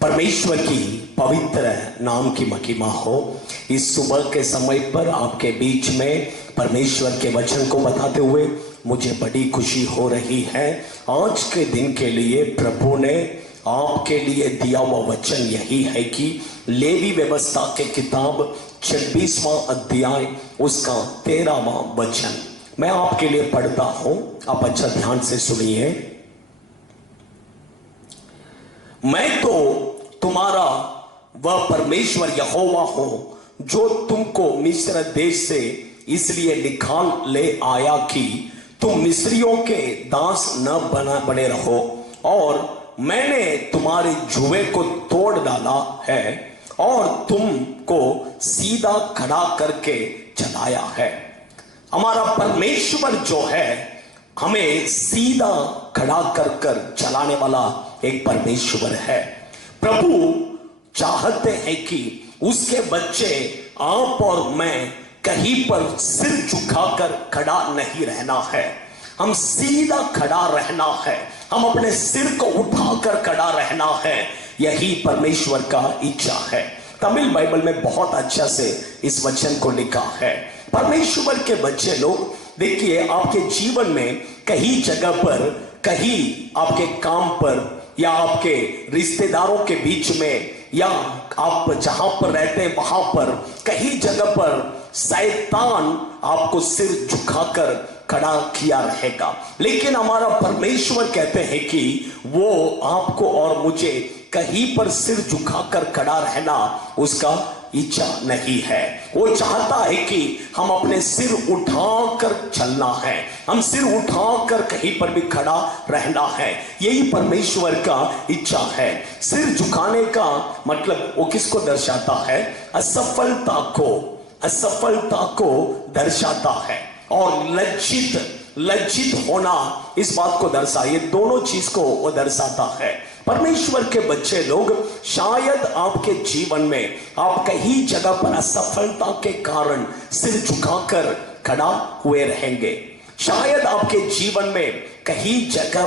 परमेश्वर की पवित्र नाम की महिमा हो। इस सुबह के समय पर आपके बीच में परमेश्वर के वचन को बताते हुए मुझे बड़ी खुशी हो रही है। आज के दिन के लिए प्रभु ने आपके लिए दिया हुआ वचन यही है कि लेवी व्यवस्था के किताब 26वां अध्याय उसका 13वां वचन मैं आपके लिए पढ़ता हूं। आप अच्छा ध्यान से सुनिए। मैं तो तुम्हारा वह परमेश्वर यहोवा हूं जो तुमको मिस्र देश से इसलिए निकाल ले आया कि तुम मिस्रियों के दास न बने रहो, और मैंने तुम्हारे जुए को तोड़ डाला है और तुमको सीधा खड़ा करके चलाया है। हमारा परमेश्वर जो है हमें सीधा खड़ा कर चलाने वाला एक परमेश्वर है। प्रभु चाहते हैं कि उसके बच्चे आप और मैं कहीं पर सिर झुकाकर खड़ा नहीं रहना है, हम सीधा खड़ा रहना है, हम अपने सिर को उठाकर खड़ा रहना है। यही परमेश्वर का इच्छा है। तमिल बाइबल में बहुत अच्छा से इस वचन को लिखा है। परमेश्वर के बच्चे लोग देखिए, आपके जीवन में कहीं जगह पर, कहीं आपके काम पर या आपके रिश्तेदारों के बीच में या आप जहां पर रहते हैं वहां पर कहीं जगह पर शैतान आपको सिर झुकाकर खड़ा किया रहेगा, लेकिन हमारा परमेश्वर कहते हैं कि वो आपको और मुझे कहीं पर सिर झुकाकर खड़ा रहना उसका इच्छा नहीं है। वो चाहता है कि हम अपने सिर उठाकर चलना है, हम सिर उठाकर कहीं पर भी खड़ा रहना है। यही परमेश्वर का इच्छा है। सिर झुकाने का मतलब वो किसको दर्शाता है? असफलता को दर्शाता है, और लज्जित होना इस बात को दर्शाता, ये दोनों चीज को वो दर्शाता है। परमेश्वर के बच्चे लोग, शायद आपके जीवन में आप कहीं जगह पर असफलता के कारण सिर झुकाकर खड़ा हुए रहेंगे। शायद आपके जीवन में कहीं जगह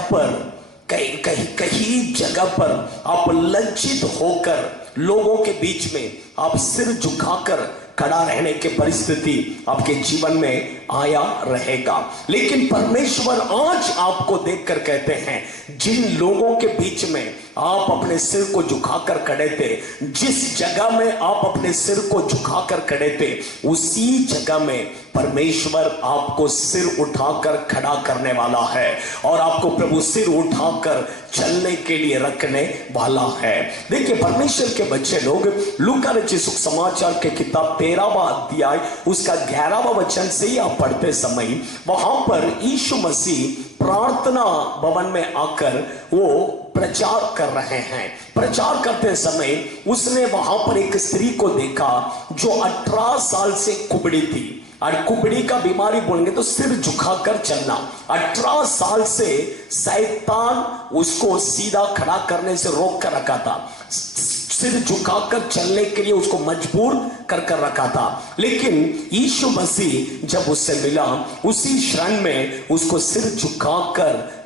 पर आप लज्जित होकर लोगों के बीच में आप सिर झुकाकर खड़ा रहने की परिस्थिति आपके जीवन में आया रहेगा। लेकिन परमेश्वर आज आपको देखकर कहते हैं, जिन लोगों के बीच में आप अपने सिर को झुकाकर खड़े थे, जिस जगह में आप अपने सिर को झुकाकर खड़े थे, उसी जगह में परमेश्वर आपको सिर उठाकर खड़ा करने वाला है, और आपको प्रभु सिर उठाकर चलने के लिए रखने वाला है। देखिए, परमेश्वर के बच्चे लोग, लूका रचित सुसमाचार के किताब 13वां अध्याय उसका 11वां वचन से ही आप पढ़ते समय वहां पर यीशु मसीह प्रार्थना भवन में आकर वो प्रचार कर रहे हैं। प्रचार करते समय उसने वहां पर एक स्त्री को देखा जो 18 साल से कुबड़ी थी, और कुबड़ी का बीमारी बोलेंगे तो सिर झुकाकर चलना। 18 साल से शैतान उसको सीधा खड़ा करने से रोक कर रखा था, सिर झुकाकर चलने के लिए उसको मजबूर कर रखा था। लेकिन यीशु मसीह जब उससे मिला, उसी क्षण में उसको सिर झुकाकर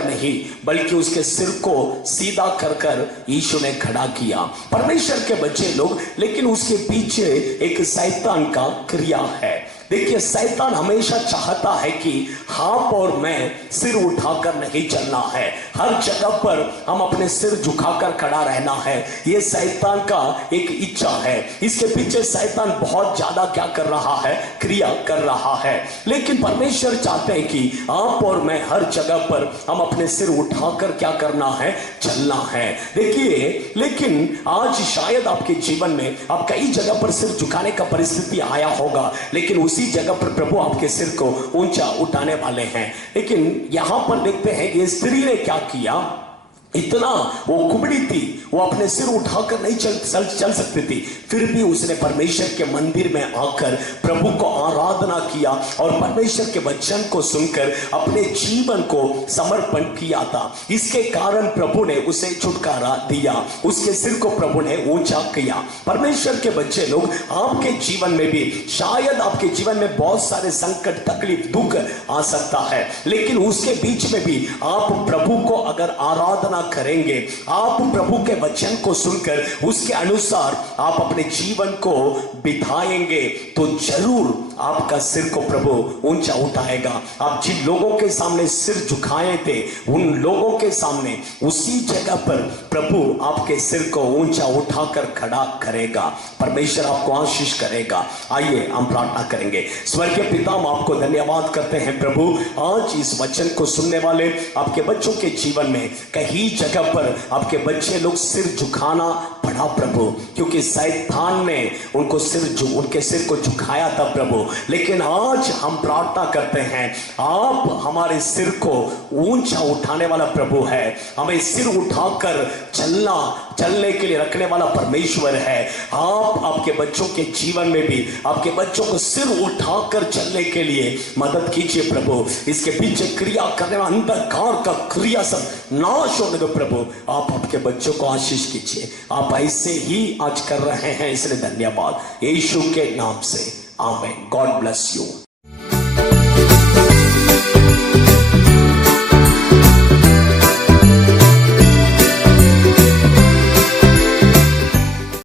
नहीं बल्कि उसके सिर को सीधा कर यीशु ने खड़ा किया। परमेश्वर के बच्चे लोग, लेकिन उसके पीछे एक शैतान का क्रिया है। देखिए, शैतान हमेशा चाहता है कि आप और मैं सिर उठाकर नहीं चलना है, हर जगह पर हम अपने सिर झुकाकर खड़ा रहना है। यह शैतान का एक इच्छा है। इसके पीछे शैतान बहुत ज्यादा क्या कर रहा है? क्रिया कर रहा है। लेकिन परमेश्वर चाहते हैं कि आप और मैं हर जगह पर हम अपने सिर उठाकर क्या करना है? चलना है। देखिए, लेकिन आज शायद आपके जीवन में आप कई जगह पर सिर झुकाने का परिस्थिति आया होगा, लेकिन उसी जगह पर प्रभु आपके सिर को ऊंचा उठाने वाले हैं। लेकिन यहां पर देखते हैं ये स्त्री ने क्या किया। इतना वो कुबड़ी थी, वो अपने सिर उठाकर नहीं चल सकती थी, फिर भी उसने परमेश्वर के मंदिर में आकर प्रभु को आराधना किया और परमेश्वर के वचन को सुनकर अपने जीवन को समर्पण किया था। इसके कारण प्रभु ने उसे छुटकारा दिया, उसके सिर को प्रभु ने ऊंचा किया। परमेश्वर के बच्चे लोग, आपके जीवन में भी शायद आपके जीवन में बहुत सारे संकट, तकलीफ, दुख आ सकता है, लेकिन उसके बीच में भी आप प्रभु को अगर आराधना करेंगे, आप प्रभु के वचन को सुनकर उसके अनुसार आप अपने जीवन को बिताएंगे, तो जरूर आपका सिर को प्रभु ऊंचा उठाएगा। आप जिन लोगों के सामने सिर झुकाए थे, उन लोगों के सामने उसी जगह पर प्रभु आपके सिर को ऊंचा उठाकर खड़ा करेगा। परमेश्वर आपको आशीष करेगा। आइए हम प्रार्थना करेंगे। स्वर्गीय पिता, हम आपको धन्यवाद करते हैं प्रभु, आज इस वचन को सुनने वाले आपके बच्चों के जीवन में कहीं जगह पर आपके बच्चे लोग सिर झुकाना पड़ा प्रभु, क्योंकि शैतान ने उनके सिर को झुकाया था प्रभु। लेकिन आज हम प्रार्थना करते हैं, आप हमारे सिर को ऊंचा उठाने वाला प्रभु है, हमें सिर उठाकर चलने के लिए रखने वाला परमेश्वर है। आप आपके बच्चों के जीवन में भी आपके बच्चों को सिर उठाकर चलने के लिए मदद कीजिए प्रभु। इसके पीछे क्रिया करने वाला अंधकार का क्रिया सब नाश होने दो प्रभु। आप आपके बच्चों को आशीष कीजिए। आप ऐसे ही आज कर रहे हैं, इसलिए धन्यवाद। यीशु के नाम से आमीन। God bless you.